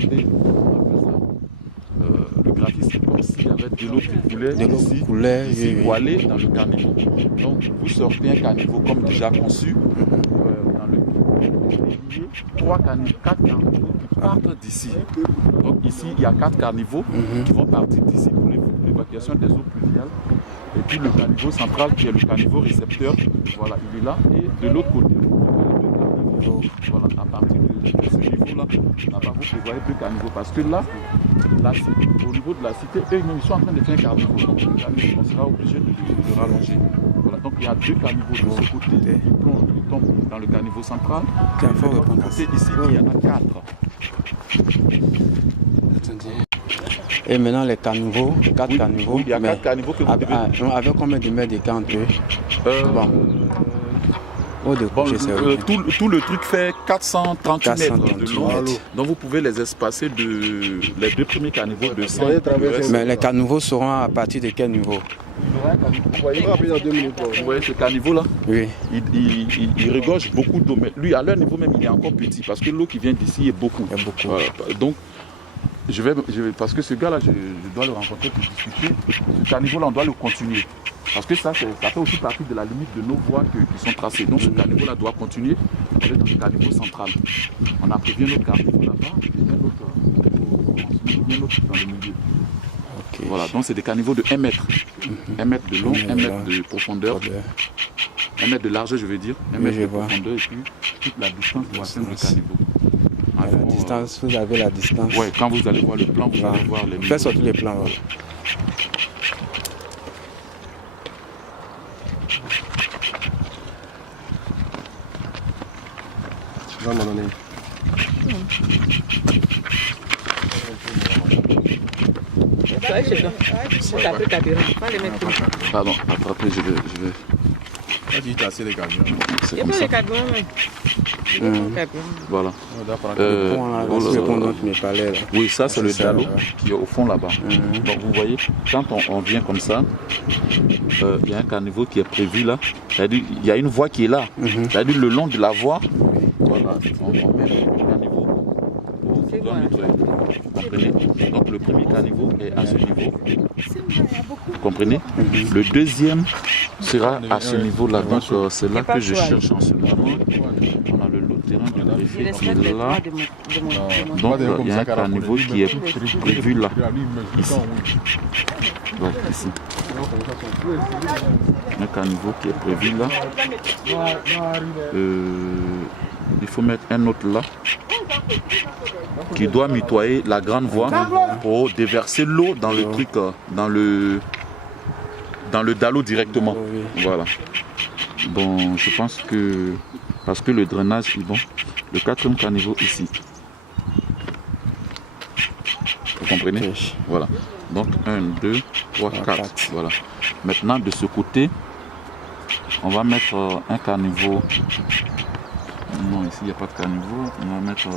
côté, le graphisme, c'est comme s'il y avait de l'eau qui coulait ici, pour aller dans le caniveau. Donc vous sortez un caniveau comme déjà conçu, dans le quatre caniveaux qui partent d'ici. Donc ici, il y a 4 caniveaux qui vont partir d'ici pour l'évacuation des eaux pluviales. Et puis le caniveau central qui est le caniveau récepteur, voilà, il est là. Et de l'autre côté, voilà, à partir de ce niveau-là, là-bas vous prévoyez 2 caniveaux. Parce que là, au niveau de la cité, eux, ils sont en train de faire un caniveau. Donc le caniveau, on sera obligé de rallonger. Voilà, donc il y a 2 caniveaux de ce côté qui tombent dans le caniveau central. Et de l'autre côté, ici, il y en a 4. Et maintenant les caniveaux, 4 caniveaux. Il y a 4 caniveaux que vous devez... Avec combien de mètres d'écart entre eux? Tout le truc fait 430 mètres de long. Donc vous pouvez les espacer les 2 premiers caniveaux de 100. Mais les caniveaux seront à partir de quel niveau? Vous voyez ce caniveau-là? Oui. Il regorge beaucoup d'eau. Mais lui, à leur niveau même, il est encore petit parce que l'eau qui vient d'ici est beaucoup. Donc, parce que ce gars-là, je dois le rencontrer pour discuter. Ce caniveau-là, on doit le continuer. Parce que ça fait aussi partie de la limite de nos voies qui sont tracées. Donc ce caniveau-là doit continuer avec le caniveau central. On a prévu un autre caniveau là-bas et un autre dans le milieu. Okay. Voilà, donc c'est des caniveaux de 1 mètre. 1 mètre de long, 1 mètre de profondeur. 1 mètre de largeur, je veux dire. 1 mètre de profondeur et puis toute la distance pour atteindre le caniveau. La distance, vous avez la distance. Oui, quand vous allez voir le plan, vous allez voir les... Faites sortir les plans. Ouais. Tu vas m'en donner. Pardon, après je vais... Vas-y, tu as assez de camions. C'est comme ça. Voilà. Oui, ça c'est le dallo qui est au fond là-bas. Donc vous voyez, quand on vient comme ça, il y a un caniveau qui est prévu là. C'est-à-dire, il y a une voie qui est là. C'est-à-dire le long de la voie, voilà, on met le caniveau pour nettoyer. Vous comprenez? Donc le premier caniveau est à ce niveau. Vous comprenez? Le deuxième sera à ce niveau-là. Donc c'est là que je cherche en ce moment. On a le lot terrain qui est là. Donc il y a un caniveau qui est prévu là. Ici. Donc ici. Un caniveau qui est prévu là. Il faut mettre un autre là qui doit nettoyer la grande voie pour déverser l'eau dans le truc, dans le dallo directement. Voilà. Bon, je pense que parce que le drainage est bon. Le 4e caniveau ici. Vous comprenez? Voilà. Donc 1, 2, 3, 4. Voilà. Maintenant de ce côté, on va mettre un caniveau. Non, ici il n'y a pas de caniveau. On va mettre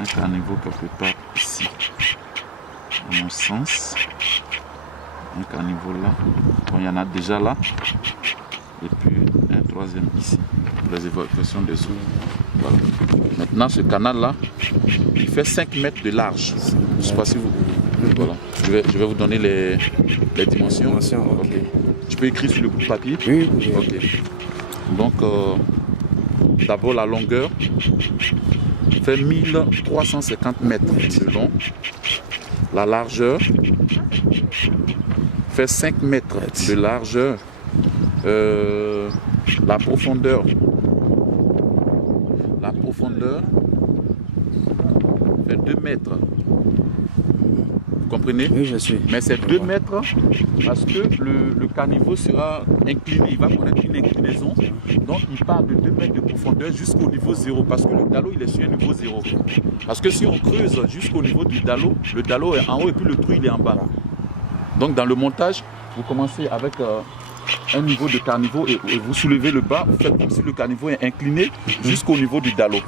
un caniveau quelque part ici. À mon sens. Un caniveau là. Bon, il y en a déjà là. Et puis un 3e ici. Pour les évacuations des eaux. Voilà. Maintenant ce canal là, il fait 5 mètres de large. Je ne sais pas si vous... Voilà. Je vais vous donner les dimensions. Okay. Tu peux écrire sur le bout de papier? Oui. Ok. Donc d'abord la longueur fait 1350 mètres de long. La largeur fait 5 mètres de largeur. La profondeur fait 2 mètres. Vous comprenez? Oui, je suis. Mais c'est 2 mètres parce que le caniveau sera incliné. Il va connaître une inclinaison. Donc il part de 2 mètres de profondeur jusqu'au niveau 0. Parce que le dallo il est sur un niveau 0. Parce que si on creuse jusqu'au niveau du dallo, le dallo est en haut et puis le trou il est en bas. Donc dans le montage, vous commencez avec un niveau de caniveau et vous soulevez le bas, vous faites comme si le caniveau est incliné jusqu'au niveau du dallo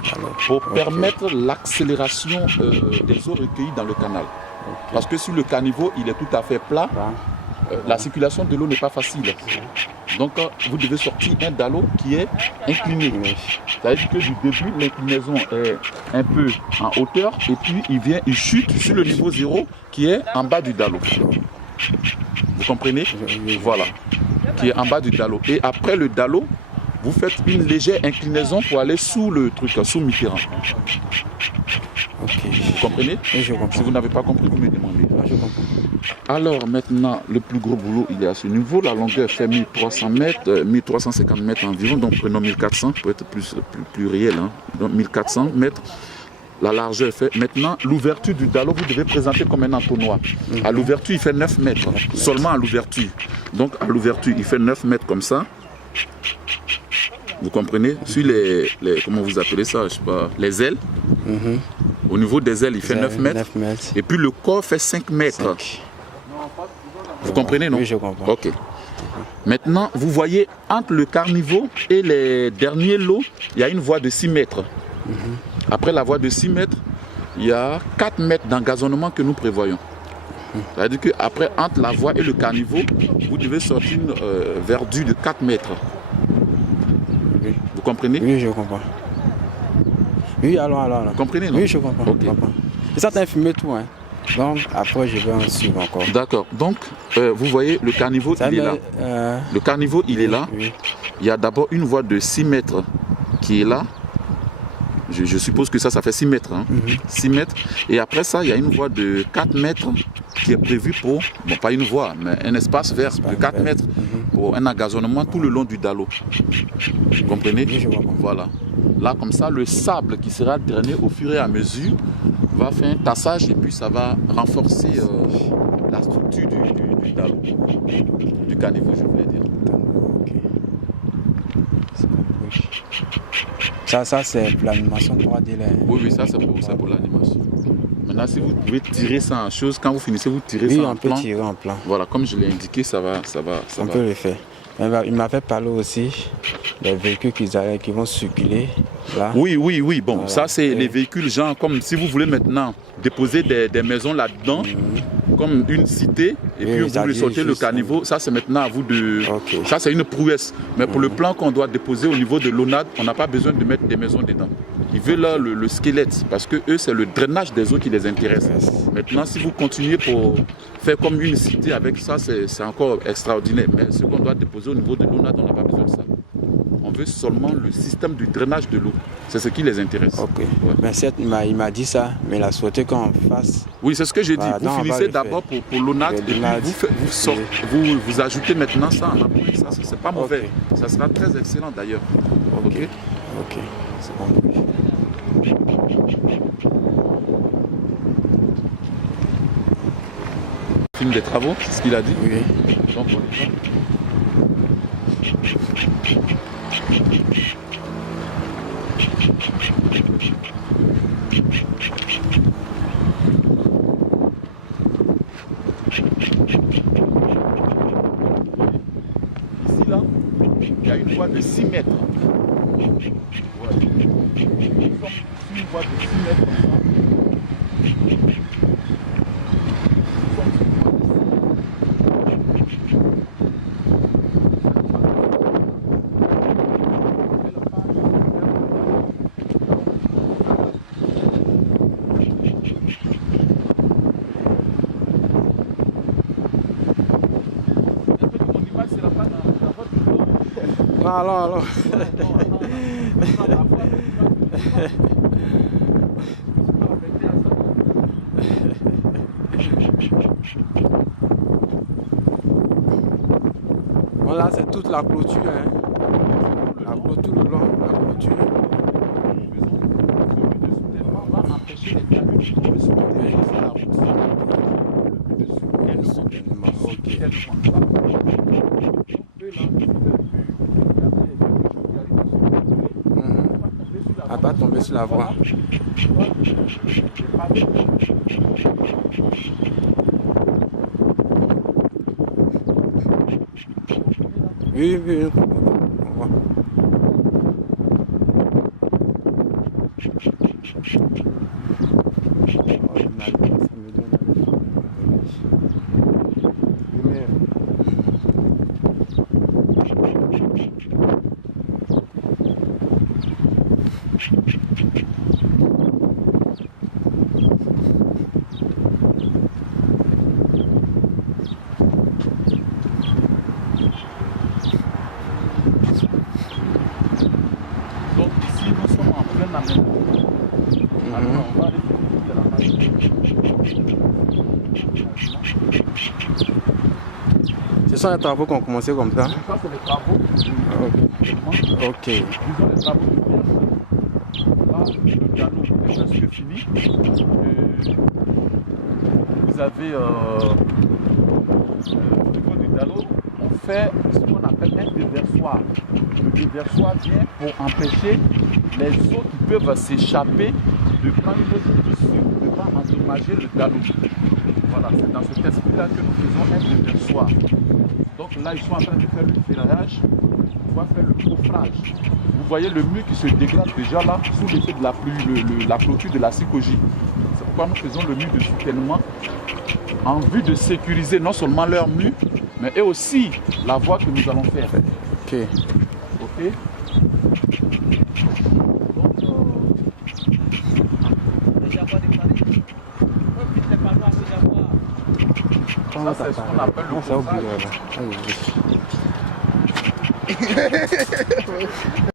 pour permettre l'accélération des eaux recueillies dans le canal. Parce que si le caniveau il est tout à fait plat, la circulation de l'eau n'est pas facile. Donc vous devez sortir un dallot qui est incliné. C'est-à-dire que du début, l'inclinaison est un peu en hauteur et puis il chute sur le niveau 0 qui est en bas du dallot. Vous comprenez? Voilà, qui est en bas du dallot. Et après le dallot, vous faites une légère inclinaison pour aller sous le truc, sous mi-terrain. Ok. Vous comprenez? Oui, je comprends. Si vous n'avez pas compris, vous me demandez. Ah, je comprends. Alors maintenant, le plus gros boulot, il est à ce niveau. La longueur fait 1300 mètres, 1350 mètres environ. Donc prenons 1400 pour être plus réel. Hein. Donc 1400 mètres. La largeur fait. Maintenant, l'ouverture du dallot, vous devez présenter comme un entonnoir. À l'ouverture, il fait 9 mètres. Seulement à l'ouverture. Donc à l'ouverture, il fait 9 mètres comme ça. Vous comprenez? Sur les comment vous appelez ça? Je sais pas, les ailes. Au niveau des ailes, il fait 9 mètres. Et puis le corps fait 5 mètres. 5. Vous comprenez, non? Oui, je comprends. Ok. Maintenant, vous voyez, entre le carnivore et les derniers lots, il y a une voie de 6 mètres. Après la voie de 6 mètres, il y a 4 mètres d'engazonnement que nous prévoyons. C'est-à-dire qu'après, entre la voie et le carnivore, vous devez sortir une verdure de 4 mètres. Vous comprenez? Oui, je comprends. Oui, alors. Vous comprenez, non? Oui, je comprends. Ok. Je comprends. Et ça, t'as filmé tout, hein. Donc, après, je vais en suivre encore. D'accord. Donc, vous voyez, le carnivore, il est là. Le carnivore, il est là. Oui. Il y a d'abord une voie de 6 mètres qui est là. Je suppose que ça fait 6 mètres. Hein. 6 mètres. Et après ça, il y a une voie de 4 mètres qui est prévue pour, bon, pas une voie, mais un espace vert de 4 mètres pour un engazonnement tout le long du dallot. Vous comprenez? Oui, je comprends. Voilà. Là, comme ça, le sable qui sera drainé au fur et à mesure va faire un tassage et puis ça va renforcer la structure du dallot, du caniveau, je voulais dire. Ok. Ça c'est pour l'animation 3D là. Oui, ça c'est pour l'animation. Maintenant, si vous pouvez tirer ça en chose, quand vous finissez, vous tirez Oui, ça on en peut plan. tirer en plan. Voilà, comme je l'ai indiqué, ça va. On peut le faire. Il m'avait parlé aussi des véhicules qui vont circuler là. Oui. Bon, voilà. Ça c'est les véhicules, genre comme si vous voulez maintenant déposer des maisons là-dedans, comme une cité, et puis vous voulez sortir le caniveau. Ça c'est maintenant à vous de. Ok. Ça c'est une prouesse. Mais pour le plan qu'on doit déposer au niveau de l'ONAD, on n'a pas besoin de mettre des maisons dedans. Ils veulent là le squelette, parce que eux c'est le drainage des eaux qui les intéresse. Maintenant, si vous continuez pour faire comme une cité avec ça, c'est encore extraordinaire. Mais ce qu'on doit déposer au niveau de l'ONAD, on n'a pas besoin de ça. On veut seulement le système du drainage de l'eau. C'est ce qui les intéresse. Ok. Ouais. Mais certes, il m'a dit ça, mais il a souhaité qu'on fasse. Oui, c'est ce que j'ai dit. Voilà, vous finissez d'abord pour l'ONAD et puis vous ajoutez maintenant ça en appui. Ça, c'est pas mauvais. Okay. Ça sera très excellent d'ailleurs. Ok. C'est bon. Film des travaux, c'est ce qu'il a dit. Oui. Donc, on y va. Ici, là, il y a une voie de 6 mètres. Voilà. Une voie de 6 mètres comme ça. Alors. Voilà, c'est toute la clôture. Hein. La clôture, le long, la clôture. On va empêcher les camions de tomber sur la route. À pas tomber sur la voie. Oui. On voit. On va aller sur la machine. Ce sont les travaux qui ont commencé comme ça. Ça, c'est les travaux. Ok. Disons les travaux de pierre. Là, le galop est presque fini. Vous avez au niveau du galop, on fait ce qu'on appelle un déversoir. Le déversoir vient pour empêcher les eaux qui peuvent s'échapper de prendre une autre tissu, de ne pas endommager le galop. Voilà, c'est dans cet esprit-là que nous faisons un déversoir. Donc là, ils sont en train de faire le ferrage, on va faire le coffrage. Vous voyez le mur qui se dégrade déjà là, sous l'effet de la pluie, la clôture de la psychogie. C'est pourquoi nous faisons le mur de soutènement en vue de sécuriser non seulement leur mur, mais et aussi la voie que nous allons faire. Ok. Ok. Ça, c'est ce qu'on appelle le Ça, coffrage.